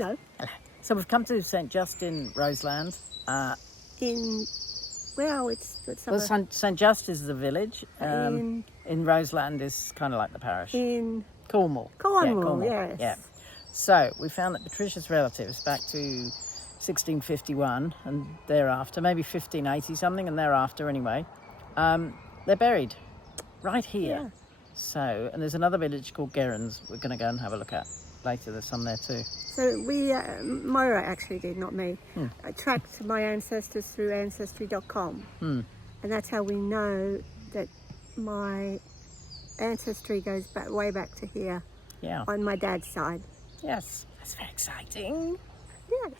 Hello. So we've come to St Justin, Roseland. St Just is the village. In Roseland is kind of like the parish. In Cornwall. Cornwall, yes. Yeah. So we found that Patricia's relatives back to 1651 and thereafter, maybe 1580 something and thereafter anyway, they're buried right here. Yeah. So, and there's another village called Gerrans we're going to go and have a look at later. There's some there too. So we, Moira actually did, not me. I tracked my ancestors through Ancestry.com. And that's how we know that my ancestry goes back way back to here. Yeah. On my dad's side. Yes. That's very exciting. Yes.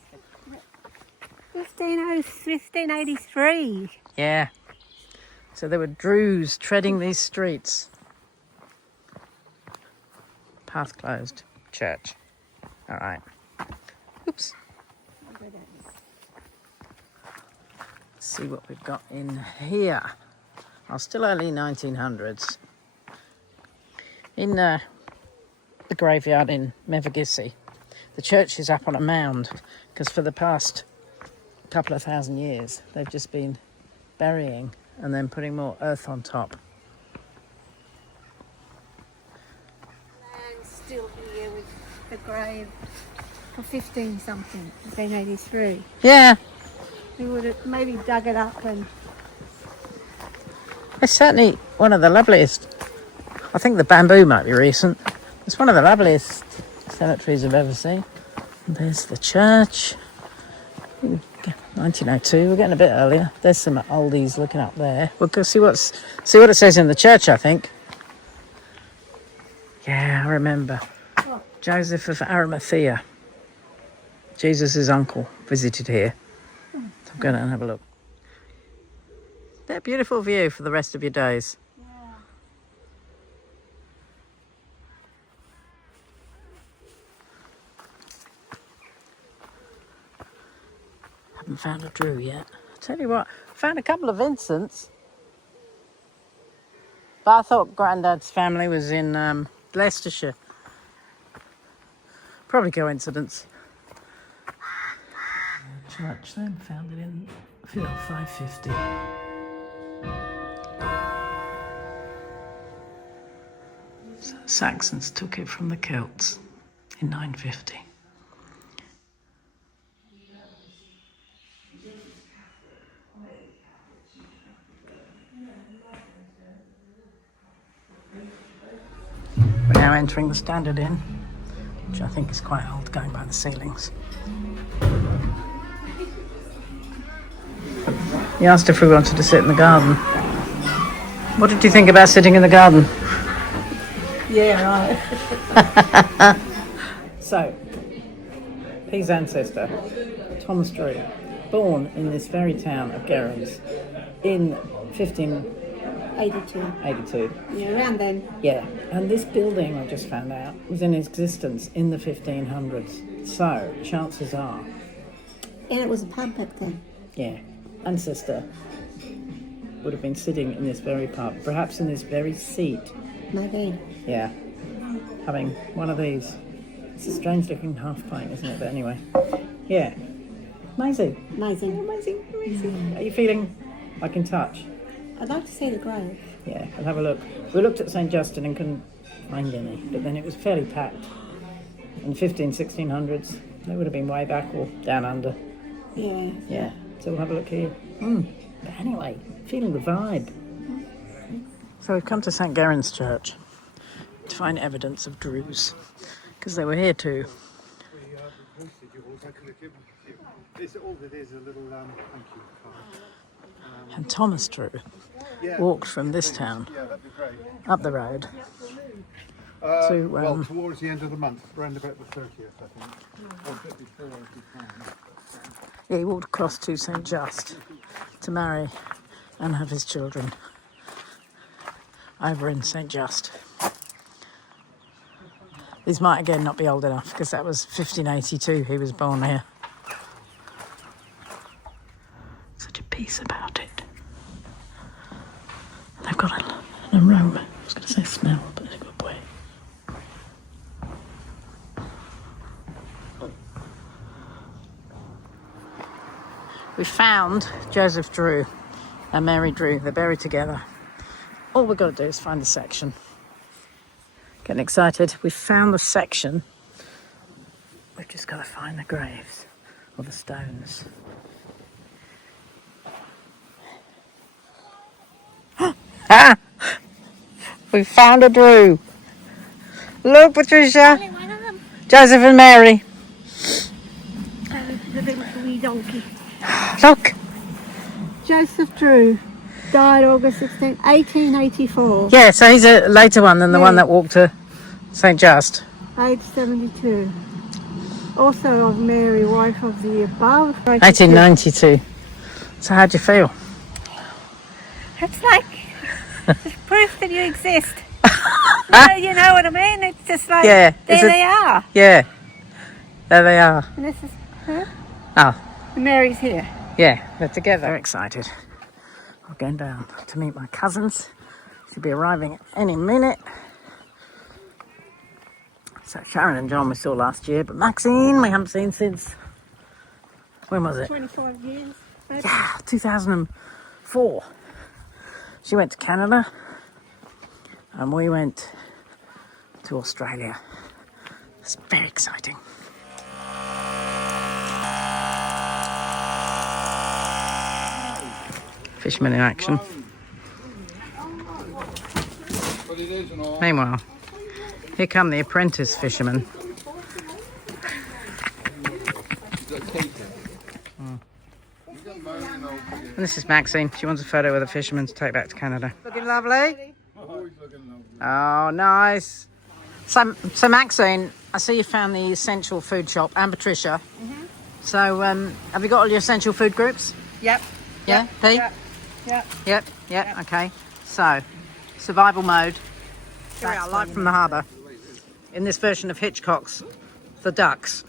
1583. Yeah. So there were Druze treading these streets. Path closed. Church. All right. Oops. Let's see what we've got in here. Oh, still early 1900s. In the graveyard in Mevagissey, the church is up on a mound because for the past couple of thousand years they've just been burying and then putting more earth on top. And still here with the grave for 15-something, 1583. Yeah. We would have maybe dug it up and... It's certainly one of the loveliest. I think the bamboo might be recent. It's one of the loveliest cemeteries I've ever seen. And there's the church. 1902. We're getting a bit earlier. There's some oldies looking up there. We'll go see what it says in the church, I think. Yeah, I remember. What? Joseph of Arimathea, Jesus' uncle, visited here. So I'm going to have a look. They're a beautiful view for the rest of your days. Yeah. Haven't found a Drew yet. I'll tell you what, found a couple of Vincents. But I thought Grandad's family was in Leicestershire. Probably coincidence. Church then, found it in Phil 550. So Saxons took it from the Celts in 950. We're now entering the Standard Inn, which I think is quite old, going by the ceilings. He asked if we wanted to sit in the garden. What did you think about sitting in the garden? Yeah, right. So, his ancestor, Thomas Drew, born in this very town of Gerrans in 1582. Yeah, around then. Yeah, and this building, I just found out, was in existence in the 1500s. So, chances are... And it was a pub back then. Yeah, ancestor would have been sitting in this very pub, perhaps in this very seat. Maybe. Yeah, having one of these. It's a strange looking half pint, isn't it? But anyway, yeah. Amazing. Amazing. Amazing, amazing. Are you feeling like in touch? I'd like to see the grave. Yeah, I'll have a look. We looked at St Justin and couldn't find any, but then it was fairly packed. In 1600s, they would have been way back or down under. Yeah. Yeah, so we'll have a look here. But anyway, feeling the vibe. So we've come to St Gerrans Church to find evidence of Druze, because they were here too. And Thomas Drew walked from this town up the road to... well, towards the end of the month, around about the 30th, I think. Or a bit before, if you can. Yeah, he walked across to St Just to marry and have his children over in St Just. These might again not be old enough because that was 1582 he was born here. Such a peace about it. They've got an aroma. I was going to say smell, but in a good way. We found Joseph Drew and Mary Drew. They're buried together. All we've got to do is find the section. Getting excited. We found the section. We've just got to find the graves or the stones. Ah! We found a Drew. Look, Patricia. Joseph and Mary. The little wee donkey. Look. Joseph Drew died August 16, 1884. Yeah, so he's a later one than the one that walked to St. Just. Age 72. Also of Mary, wife of the above. 1892. So how'd you feel? It's like it's proof that you exist. You know what I mean? It's just like, Yeah, there they are. Yeah, there they are. And this is her. Oh, And Mary's here. yeah, they're together. Very excited. I'm going down to meet my cousins. Should be arriving any minute. So Sharon and John we saw last year, but Maxine we haven't seen since, when was it? 25 years. Maybe. Yeah, 2004. She went to Canada and we went to Australia. It's very exciting. Fishermen in action. Meanwhile, here come the apprentice fishermen. And this is Maxine. She wants a photo with a fisherman to take back to Canada. Looking lovely? Oh, nice. So Maxine, I see you found the essential food shop, and Patricia. So have you got all your essential food groups? Yep. Yeah, P? Yep, okay. So, survival mode. Here we are, live from the harbour. In this version of Hitchcock's The Ducks.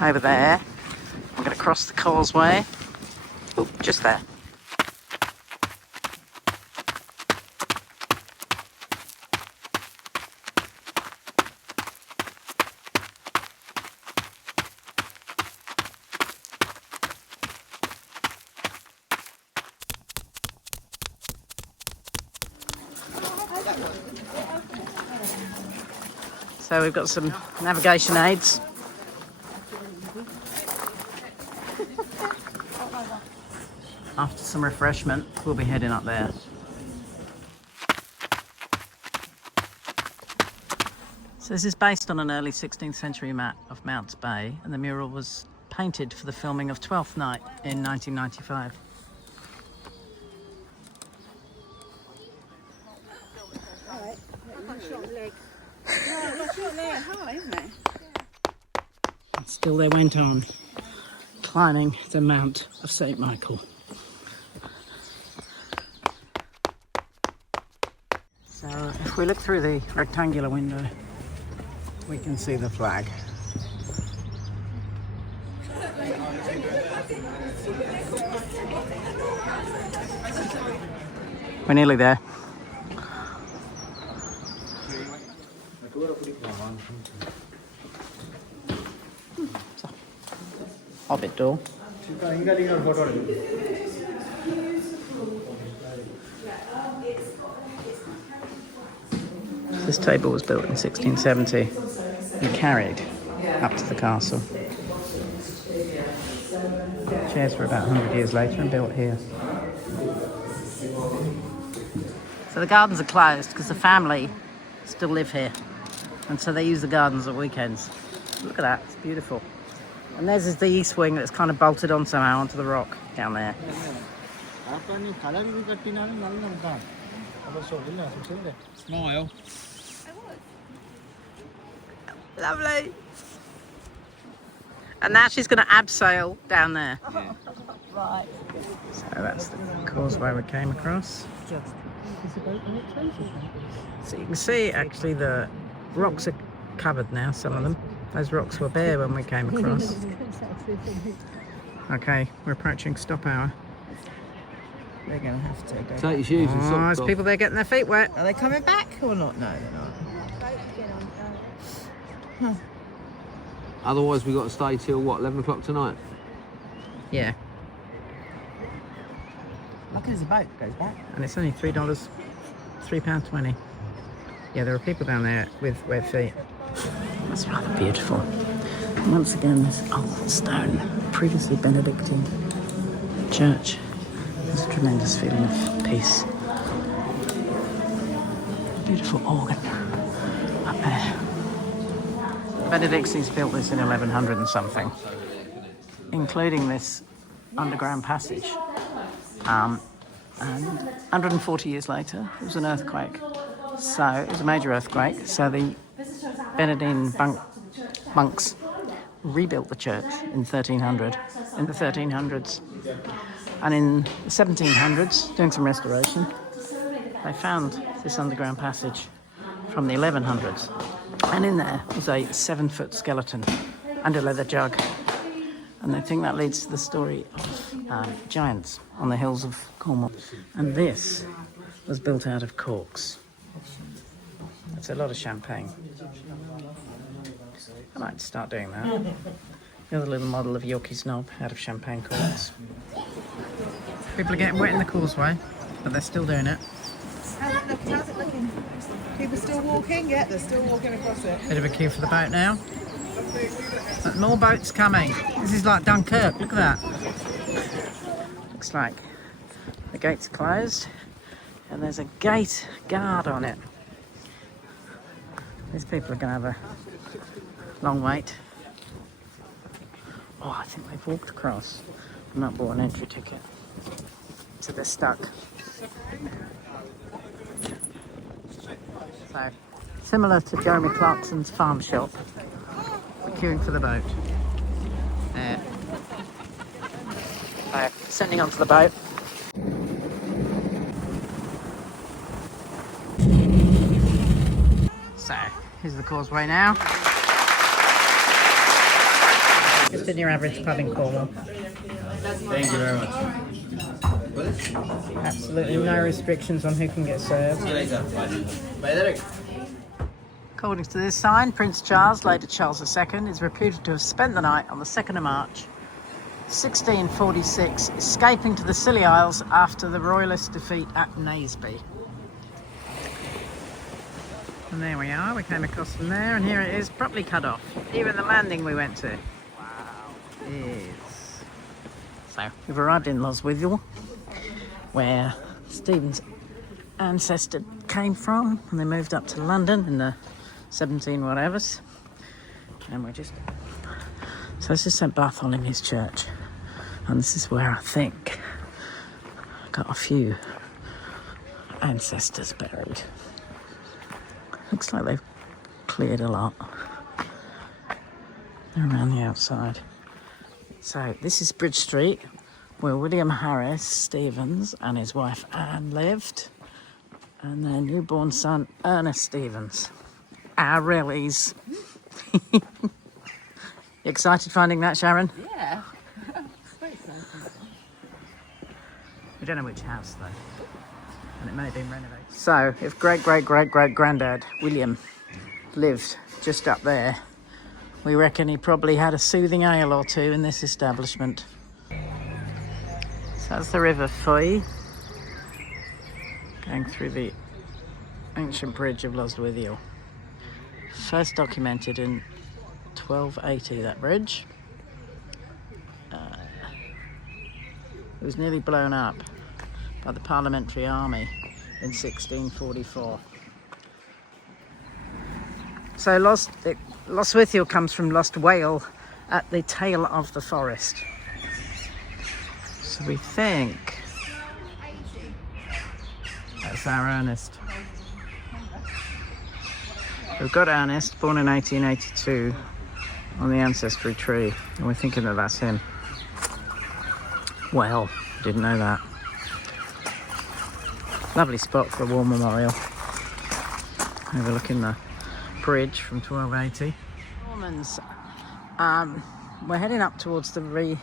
Over there. I'm going to cross the causeway. Oh, just there. So we've got some navigation aids. After some refreshment, we'll be heading up there. So this is based on an early 16th century map of Mounts Bay, and the mural was painted for the filming of Twelfth Night in 1995. And still they went on, climbing the Mount of St. Michael. So if we look through the rectangular window, we can see the flag. We're nearly there. Hobbit door. This table was built in 1670 and carried up to the castle. Chairs were about 100 years later and built here. So the gardens are closed because the family still live here, and so they use the gardens at weekends. Look at that, it's beautiful. And there's is the east wing that's kind of bolted on somehow onto the rock down there. Smile. Lovely. And now she's going to abseil down there. Yeah. Right. So that's the causeway we came across. So you can see actually the rocks are covered now, some of them. Those rocks were bare when we came across. Okay, we're approaching stop hour. They're going to have to go. Take your shoes and Oh, socks there's off. people there getting their feet wet. Are they coming back or not? No, they're not. Otherwise, we got to stay till what, 11 o'clock tonight? Yeah. Look, there's a boat goes back. And it's only $3, £3.20. Yeah, there are people down there with wet feet. That's rather beautiful. And once again, this old stone, previously Benedictine church. There's a tremendous feeling of peace. Beautiful organ up there. Benedictines built this in 1100 and something, including this underground passage. And 140 years later, there was an earthquake. So it was a major earthquake. So the Benedictine monks rebuilt the church in the 1300s. And in the 1700s, doing some restoration, they found this underground passage from the 1100s. And in there was a 7-foot skeleton and a leather jug. And they think that leads to the story of giants on the hills of Cornwall. And this was built out of corks. That's a lot of champagne. I might start doing that. Here's a little model of Yorkie's knob out of champagne corks. People are getting wet in the causeway, but they're still doing it. How's it looking? People still walking? Yeah, they're still walking across it. Bit of a queue for the boat now. But more boats coming. This is like Dunkirk, look at that. Looks like the gate's closed and there's a gate guard on it. These people are going to have a long wait. Oh, I think they've walked across and not bought an entry ticket. So they're stuck. So, similar to Jeremy Clarkson's farm shop, we're queuing for the boat. There. So, sending onto the boat. So, here's the causeway now. Just in your average pub in Cornwall. Thank you very much. Absolutely no restrictions on who can get served. See you later. Bye, Derek. According to this sign, Prince Charles, later Charles II, is reputed to have spent the night on the 2nd of March, 1646, escaping to the Scilly Isles after the Royalist defeat at Naseby. And there we are, we came across from there, and here it is, properly cut off. Even the landing we went to. Wow. Yes. So, we've arrived in Loswithiel, where Stephen's ancestor came from, and they moved up to London in the 17 whatevers. And we're just... So this is St Bartholomew's Church, and this is where I think I got a few ancestors buried. Looks like they've cleared a lot. They're around the outside. So this is Bridge Street, where William Harris Stevens and his wife Anne lived, and their newborn son Ernest Stevens. Our Reillys. You excited finding that, Sharon? Yeah. Very exciting. We don't know which house though, and it may have been renovated. So, if great-great-great-great-granddad William lived just up there, we reckon he probably had a soothing ale or two in this establishment. So that's the River Foy, going through the ancient bridge of Loswithiel. First documented in 1280, that bridge. It was nearly blown up by the Parliamentary Army in 1644. So Loswithiel comes from Lost Whale, at the tail of the forest. So we think that's our Ernest. We've got Ernest, born in 1882, on the ancestry tree, and we're thinking that that's him. Well, didn't know that. Lovely spot for a war memorial. Overlooking the bridge from 1280. Normans, we're heading up towards the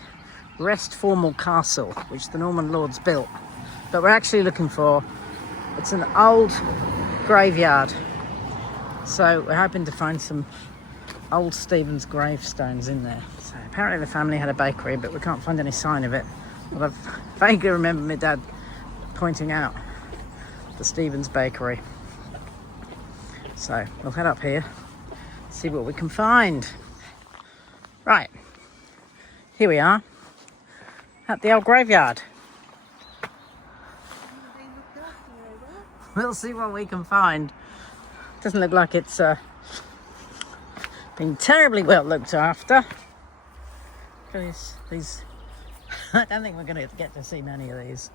Rest Formal Castle, which the Norman lords built. But we're actually looking for, it's an old graveyard. So we're hoping to find some old Stephen's gravestones in there. So apparently the family had a bakery, but we can't find any sign of it. But I vaguely remember my dad pointing out the Stephen's bakery. So we'll head up here, see what we can find. Right, here we are at the old graveyard. We'll see what we can find. Doesn't look like it's been terribly well looked after. These I don't think we're going to get to see many of these.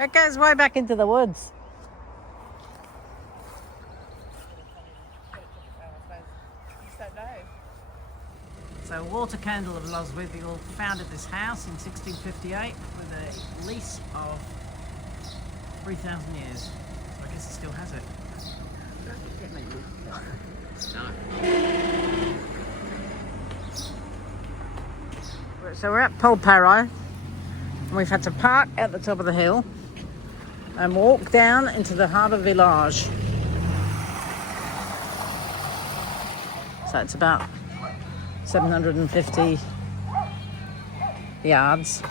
It goes way back into the woods. So Water Candle of Loswithiel founded this house in 1658 with a lease of 3,000 years. So I guess it still has it. So we're at Polperro, and we've had to park at the top of the hill and walk down into the harbour village. So it's about 750 yards.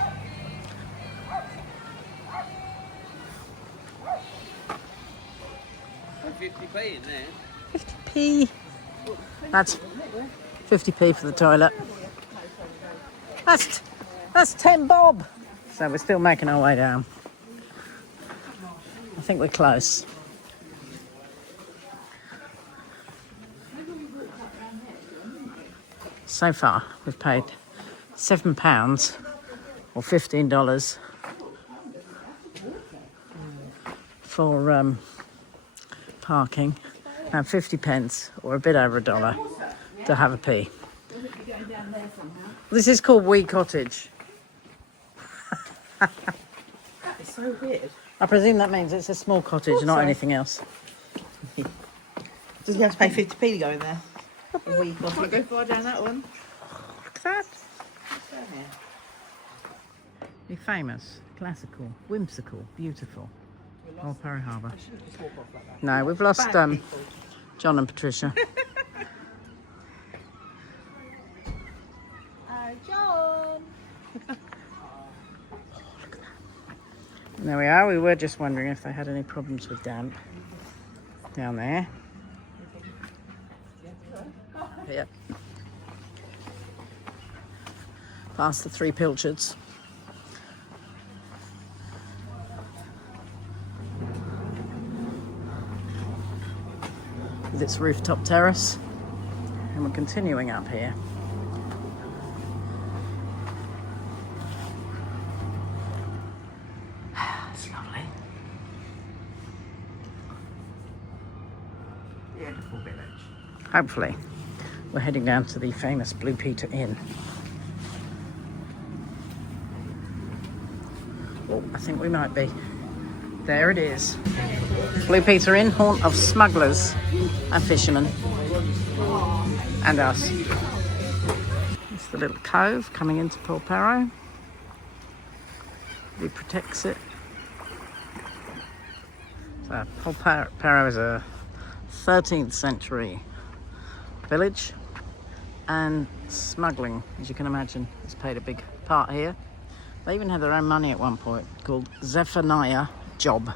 £50 in there. 50p. That's 50p for the toilet. That's 10 bob. So we're still making our way down. I think we're close. So far, we've paid £7 or $15 for parking, and 50p or a bit over $1 to have a pee. This is called Wee Cottage. It's so weird. I presume that means it's a small cottage, not anything else. Does he have to pay 50p to go in there? We can't go far down that one. Look at that. Down here. Be famous, classical, whimsical, beautiful. Polperro Harbour. I shouldn't just walk off like that. No, we've lost Bad people. John and Patricia. John! And there we are. We were just wondering if they had any problems with damp down there. Yep. Past the Three Pilchards. With its rooftop terrace. And we're continuing up here. It's lovely. Beautiful village. Hopefully, we're heading down to the famous Blue Peter Inn. Oh, I think we might be. There it is. Blue Peter Inn, haunt of smugglers and fishermen. And us. It's the little cove coming into Polperro. It protects it. So Polperro is a 13th century village, and smuggling, as you can imagine, has played a big part here. They even had their own money at one point called Zephaniah Job.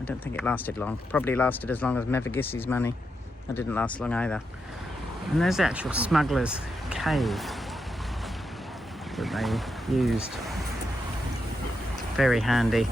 I don't think it lasted long. Probably lasted as long as Mevagissi's money. It didn't last long either. And there's the actual smuggler's cave that they used. Very handy.